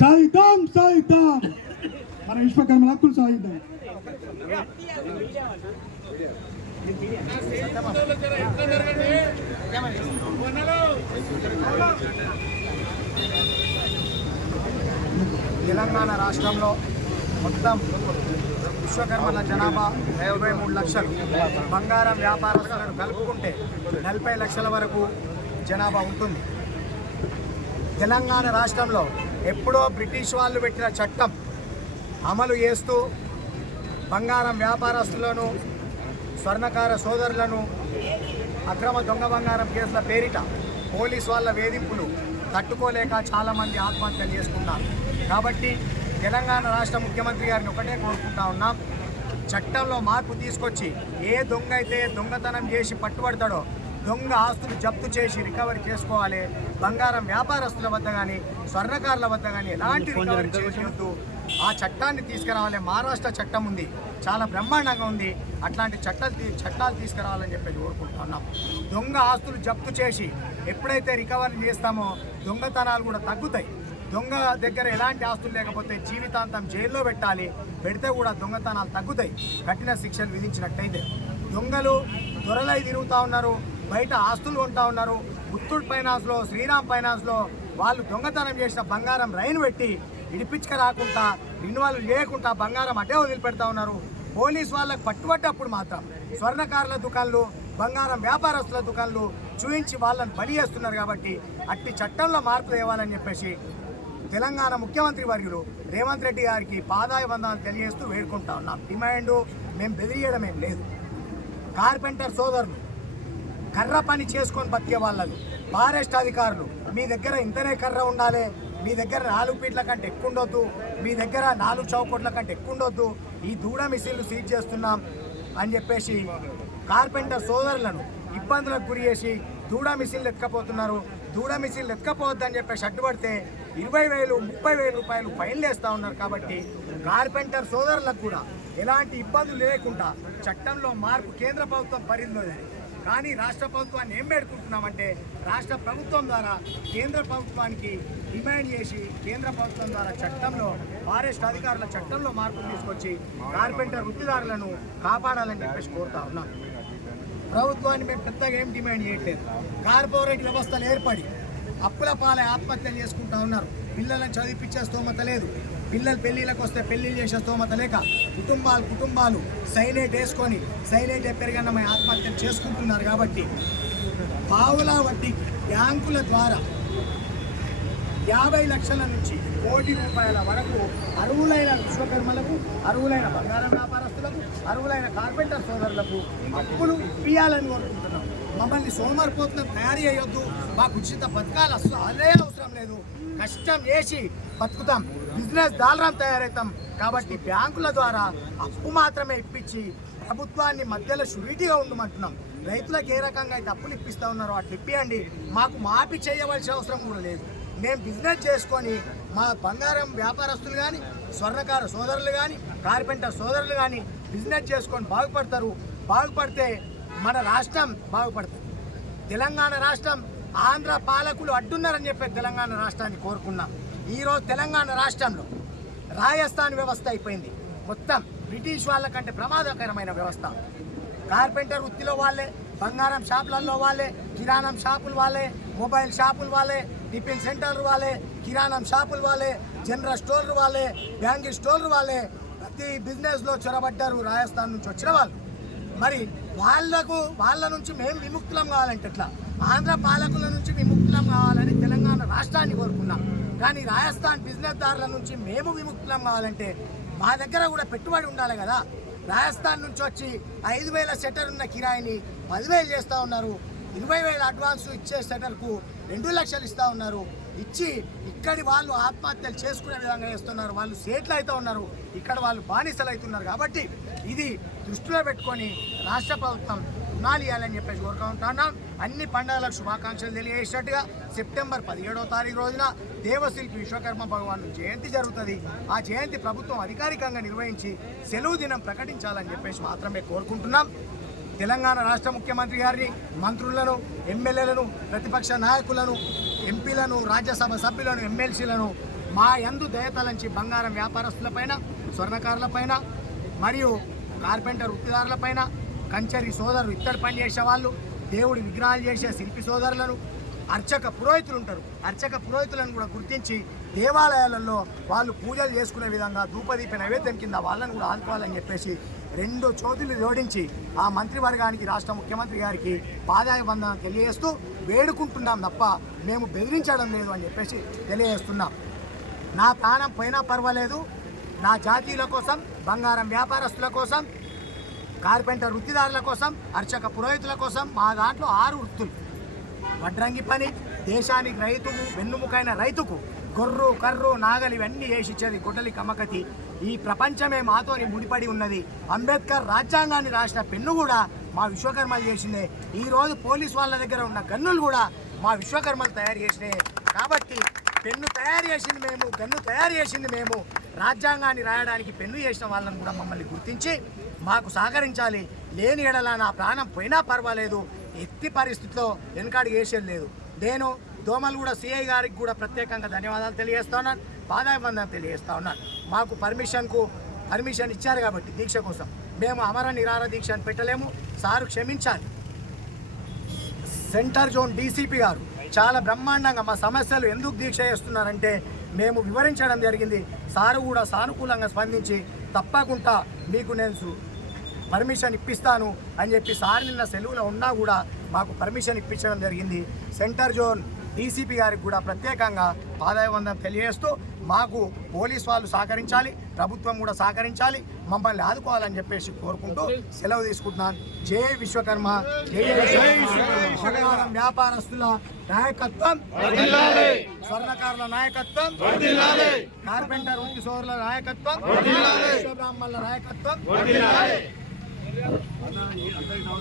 సాధిద్దాం సాధిద్దాం మన విశ్వకర్మ హక్కులు సాధిద్దాం తెలంగాణ రాష్ట్రంలో మొత్తం విశ్వకర్మల జనాభా ఇరవై మూడు లక్షలు. బంగారం వ్యాపారస్తులను కలుపుకుంటే నలభై లక్షల వరకు జనాభా ఉంటుంది. తెలంగాణ రాష్ట్రంలో ఎప్పుడో బ్రిటిష్ వాళ్ళు పెట్టిన చట్టం అమలు చేస్తూ బంగారం వ్యాపారస్తులను స్వర్ణకార సోదరులను అక్రమ దొంగ బంగారం కేసుల పేరిట పోలీస్ వాళ్ళ వేధింపులు తట్టుకోలేక చాలామంది ఆత్మహత్యలు చేసుకున్నారు. కాబట్టి తెలంగాణ రాష్ట్ర ముఖ్యమంత్రి గారిని ఒకటే కోరుకుంటా ఉన్నాం. చట్టంలో మార్పు తీసుకొచ్చి ఏ దొంగ అయితే దొంగతనం చేసి పట్టుబడతాడో దొంగ ఆస్తులు జప్తు చేసి రికవరీ చేసుకోవాలి. బంగారం వ్యాపారస్తుల వద్ద కానీ స్వర్ణకారుల వద్ద కానీ ఎలాంటి రికవరీ చేయొద్దు ఆ చట్టాన్ని తీసుకురావాలి. మహారాష్ట్ర చట్టం ఉంది. చాలా బ్రహ్మాండంగా ఉంది. అట్లాంటి చట్టాలు చట్టాలు తీసుకురావాలని చెప్పి కోరుకుంటున్నాం దొంగ ఆస్తులు జప్తు చేసి ఎప్పుడైతే రికవరీ చేస్తామో దొంగతనాలు కూడా తగ్గుతాయి. దొంగ దగ్గర ఎలాంటి ఆస్తులు లేకపోతే జీవితాంతం జైల్లో పెట్టాలి. పెడితే కూడా దొంగతనాలు తగ్గుతాయి. కఠిన శిక్షలు విధించినట్టయితే. దొంగలు దొరలై తిరుగుతూ ఉన్నారు. బయట ఆస్తులు కొంటా ఉన్నారు. ముత్తూట్ ఫైనాన్స్లో శ్రీరామ్ ఫైనాన్స్లో వాళ్ళు దొంగతనం చేసిన బంగారం రైన్ పెట్టి ఇడిపించుక రాకుండా రిన్వాల్ చేయకుండా బంగారం అటే వదిలిపెడతా ఉన్నారు. పోలీస్ వాళ్ళకి పట్టుబడ్డప్పుడు మాత్రం స్వర్ణకారుల దుకాణాలు బంగారం వ్యాపారస్తుల దుకాణాలు చూయించి వాళ్ళని బలి చేస్తున్నారు కాబట్టి అట్టి చట్టంలో మార్పు తేవాలని చెప్పేసి తెలంగాణ ముఖ్యమంత్రి వర్యులు రేవంత్ రెడ్డి గారికి పాదాయ బంధాలు తెలియజేస్తూ వేడుకుంటా ఉన్నాం. డిమాండ్ మేము బెదిరియడమేం లేదు. కార్పెంటర్ సోదరులు కర్ర పని చేసుకొని బతికే వాళ్ళను ఫారెస్ట్ అధికారులు మీ దగ్గర ఇంతనే కర్ర ఉండాలి. మీ దగ్గర నాలుగు ఫీట్ల కంటే ఎక్కువ ఉండొద్దు మీ దగ్గర నాలుగు చౌకోట్ల కంటే ఎక్కువ ఉండొద్దు ఈ దూడ మిషన్లు సీజ్ చేస్తున్నాం అని చెప్పేసి కార్పెంటర్ సోదరులను ఇబ్బందులకు గురి చేసి దూడ మిషన్లు ఎత్తుకపోతున్నారు. దూడ మిషన్లు ఎత్తుకపోవద్దని చెప్పేసి అడ్డుపడితే ఇరవై వేలు ముప్పై వేల రూపాయలు ఫైన్లు వేస్తూ ఉన్నారు కాబట్టి కార్పెంటర్ సోదరులకు కూడా ఎలాంటి ఇబ్బందులు లేకుండా చట్టంలో మార్పు కేంద్ర ప్రభుత్వం పరిధిలో కానీ రాష్ట్ర ప్రభుత్వాన్ని ఏం పెట్టుకుంటున్నామంటే రాష్ట్ర ప్రభుత్వం ద్వారా కేంద్ర ప్రభుత్వానికి డిమాండ్ చేసి కేంద్ర ప్రభుత్వం ద్వారా చట్టంలో ఫారెస్ట్ అధికారుల చట్టంలో మార్పులు తీసుకొచ్చి కార్పెంటర్ వృత్తిదారులను కాపాడాలని చెప్పేసి కోరుతా ఉన్నాం. ప్రభుత్వాన్ని మేము పెద్దగా ఏం డిమాండ్ చేయట్లేదు. కార్పొరేట్ వ్యవస్థలు ఏర్పడి అప్పుల పాలే ఆత్మహత్యలు చేసుకుంటా ఉన్నారు. పిల్లలను చదివిపించే స్తోమత లేదు. పిల్లలు పెళ్ళిళ్ళకి వస్తే పెళ్ళిళ్ళు చేసే స్తోమత లేక కుటుంబాలు కుటుంబాలు సైలెంట్ వేసుకొని సైలెంట్ పెరగన్నమై ఆత్మహత్యలు చేసుకుంటున్నారు కాబట్టి పావుల వడ్డీ బ్యాంకుల ద్వారా యాభై లక్షల నుంచి కోటి రూపాయల వరకు అరువులైన విశ్వకర్మలకు అరువులైన బంగారం వ్యాపారస్తులకు అరువులైన కార్పెంటర్ సోదరులకు అప్పులు ఇప్పియాలని కోరుకుంటున్నాం. మమ్మల్ని సోమరిపోతులను తయారు చేయొద్దు. మాకు ఉచిత పథకాలు అసలు అదే అవసరం లేదు. కష్టం చేసి బతుకుతాం. బిజినెస్ దాలరం తయారవుతాం కాబట్టి బ్యాంకుల ద్వారా అప్పు మాత్రమే ఇప్పించి ప్రభుత్వాన్ని మధ్యలో షూరిటీగా ఉండమంటున్నాం. రైతులకు ఏ రకంగా అయితే అప్పులు ఇప్పిస్తా ఉన్నారో అట్లా ఇప్పియండి. మాకు మాపి చేయవలసిన అవసరం కూడా లేదు. మేము బిజినెస్ చేసుకొని మా బంగారం వ్యాపారస్తులు కానీ స్వర్ణకార సోదరులు కానీ కార్పెంటర్ సోదరులు కానీ బిజినెస్ చేసుకొని బాగుపడతారు. బాగుపడితే మన రాష్ట్రం బాగుపడుతుంది. తెలంగాణ రాష్ట్రం ఆంధ్ర పాలకులు అడ్డున్నారని చెప్పి తెలంగాణ రాష్ట్రాన్ని కోరుకున్నాం. ఈరోజు తెలంగాణ రాష్ట్రంలో రాజస్థాన్ వ్యవస్థ అయిపోయింది. మొత్తం బ్రిటిష్ వాళ్ళకంటే ప్రమాదకరమైన వ్యవస్థ. కార్పెంటర్ వృత్తిలో వాళ్ళే బంగారం షాపులలో వాళ్ళే కిరాణం షాపులు వాళ్ళే మొబైల్ షాపులు వాళ్ళే టిఫిన్ సెంటర్లు వాళ్ళే కిరాణం షాపులు వాళ్ళే జనరల్ స్టోర్లు వాళ్ళే బ్యాంకింగ్ స్టోర్లు వాళ్ళే ప్రతి బిజినెస్లో చొరబడ్డారు రాజస్థాన్ నుంచి వచ్చిన వాళ్ళు. మరి వాళ్ళకు వాళ్ళ నుంచి మేము విముక్తులం కావాలంటే ఎట్లా? ఆంధ్ర పాలకుల నుంచి విముక్తులం కావాలని తెలంగాణ రాష్ట్రాన్ని కోరుకున్నాం. కానీ రాజస్థాన్ బిజినెస్ దారుల నుంచి మేము విముక్తులం కావాలంటే మా దగ్గర కూడా పెట్టుబడి ఉండాలి కదా. రాజస్థాన్ నుంచి వచ్చి ఐదు వేల సెటర్ ఉన్న కిరాయిని పదివేలు చేస్తూ ఉన్నారు. ఇరవై వేల అడ్వాన్స్ ఇచ్చే సెటర్కు రెండు లక్షలు ఇస్తూ ఉన్నారు. ఇచ్చి ఇక్కడి వాళ్ళు ఆత్మహత్యలు చేసుకునే విధంగా చేస్తున్నారు. వాళ్ళు సేట్లు అయితే ఉన్నారు. ఇక్కడ వాళ్ళు బానిసలు అవుతున్నారు కాబట్టి ఇది దృష్టిలో పెట్టుకొని రాష్ట్ర ప్రభుత్వం రుణాలు ఇవ్వాలని చెప్పేసి కోరుకుంటున్నాం. అన్ని పండుగలకు శుభాకాంక్షలు తెలియజేసినట్టుగా సెప్టెంబర్ పదిహేడవ తారీఖు రోజున దేవశిల్పి విశ్వకర్మ భగవాన్ జయంతి జరుగుతుంది. ఆ జయంతి ప్రభుత్వం అధికారికంగా నిర్వహించి సెలవు దినం ప్రకటించాలని చెప్పేసి మాత్రమే కోరుకుంటున్నాం. తెలంగాణ రాష్ట్ర ముఖ్యమంత్రి గారిని మంత్రులను ఎమ్మెల్యేలను ప్రతిపక్ష నాయకులను ఎంపీలను రాజ్యసభ సభ్యులను ఎమ్మెల్సీలను మా యందు దయతలంచి బంగారం వ్యాపారస్తులపైన స్వర్ణకారులపైన మరియు కార్పెంటర్ వృత్తిదారులపైన కంచరి సోదరులు ఇత్తడి పని చేసే వాళ్ళు దేవుడి విగ్రహాలు చేసే శిల్పి సోదరులను అర్చక పురోహితులు ఉంటారు అర్చక పురోహితులను కూడా గుర్తించి దేవాలయాలలో వాళ్ళు పూజలు చేసుకునే విధంగా ధూపదీప నైవేద్యం కింద వాళ్ళని కూడా ఆదుకోవాలని చెప్పేసి రెండు చోతులు జోడించి ఆ మంత్రివర్గానికి రాష్ట్ర ముఖ్యమంత్రి గారికి పాదాయ బంధన తెలియజేస్తూ వేడుకుంటున్నాం తప్ప మేము బెదిరించడం లేదు అని చెప్పేసి తెలియజేస్తున్నాం. నా ప్రాణం పోయినా పర్వాలేదు. నా జాతీయుల కోసం బంగారం వ్యాపారస్తుల కోసం కార్పెంటర్ వృత్తిదారుల కోసం అర్చక పురోహితుల కోసం మా దాంట్లో ఆరు వృత్తులు. వడ్రంగి పని దేశానికి రైతుకు వెన్నుముకైన రైతుకు గొర్రు కర్రు నాగలి ఇవన్నీ వేసి ఇచ్చేది గుడ్డలి కమకతి. ఈ ప్రపంచమే మాతోని ముడిపడి ఉన్నది. అంబేద్కర్ రాజ్యాంగాన్ని రాసిన పెన్ను కూడా మా విశ్వకర్మలు చేసిందే. ఈరోజు పోలీస్ వాళ్ళ దగ్గర ఉన్న గన్నులు కూడా మా విశ్వకర్మలు తయారు చేసినాయి కాబట్టి పెన్ను తయారు చేసింది మేము గన్ను తయారు చేసింది మేము. రాజ్యాంగాన్ని రాయడానికి పెన్ను చేసిన వాళ్ళని కూడా మమ్మల్ని గుర్తించి మాకు సహకరించాలి. లేని ఎడల నా ప్రాణం పోయినా పర్వాలేదు. ఎత్తి పరిస్థితిలో వెనుకాడు వేసేది లేదు. నేను దోమలగూడ సిఐ గారికి కూడా ప్రత్యేకంగా ధన్యవాదాలు తెలియజేస్తా ఉన్నాను. పాదాభివందనం తెలియజేస్తా ఉన్నాను. మాకు పర్మిషన్కు పర్మిషన్ ఇచ్చారు కాబట్టి దీక్ష కోసం. మేము అమర నిరార దీక్ష అని పెట్టలేము. సారు క్షమించాలి. సెంటర్ జోన్ డీసీపీ గారు చాలా బ్రహ్మాండంగా మా సమస్యలు ఎందుకు దీక్ష చేస్తున్నారంటే మేము వివరించడం జరిగింది. సారు కూడా సానుకూలంగా స్పందించి తప్పకుండా మీకు నేను సు- పర్మిషన్ ఇప్పిస్తాను అని చెప్పి సార్ నిన్న సెలవులో ఉన్నా కూడా మాకు పర్మిషన్ ఇప్పించడం జరిగింది. సెంటర్ జోన్ డీసీపీ గారికి కూడా ప్రత్యేకంగా పాదాయవందం తెలియజేస్తూ మాకు పోలీస్ వాళ్ళు సహకరించాలి ప్రభుత్వం కూడా సహకరించాలి మమ్మల్ని ఆదుకోవాలని చెప్పేసి కోరుకుంటూ సెలవు తీసుకుంటున్నాను. జై విశ్వకర్మ వ్యాపారస్తుల నాయకత్వం స్వర్ణకారుల నాయకత్వం కార్పెంటర్ వృత్తి సోదరుల నాయకత్వం నాయకత్వం అందరికీ నమస్కారం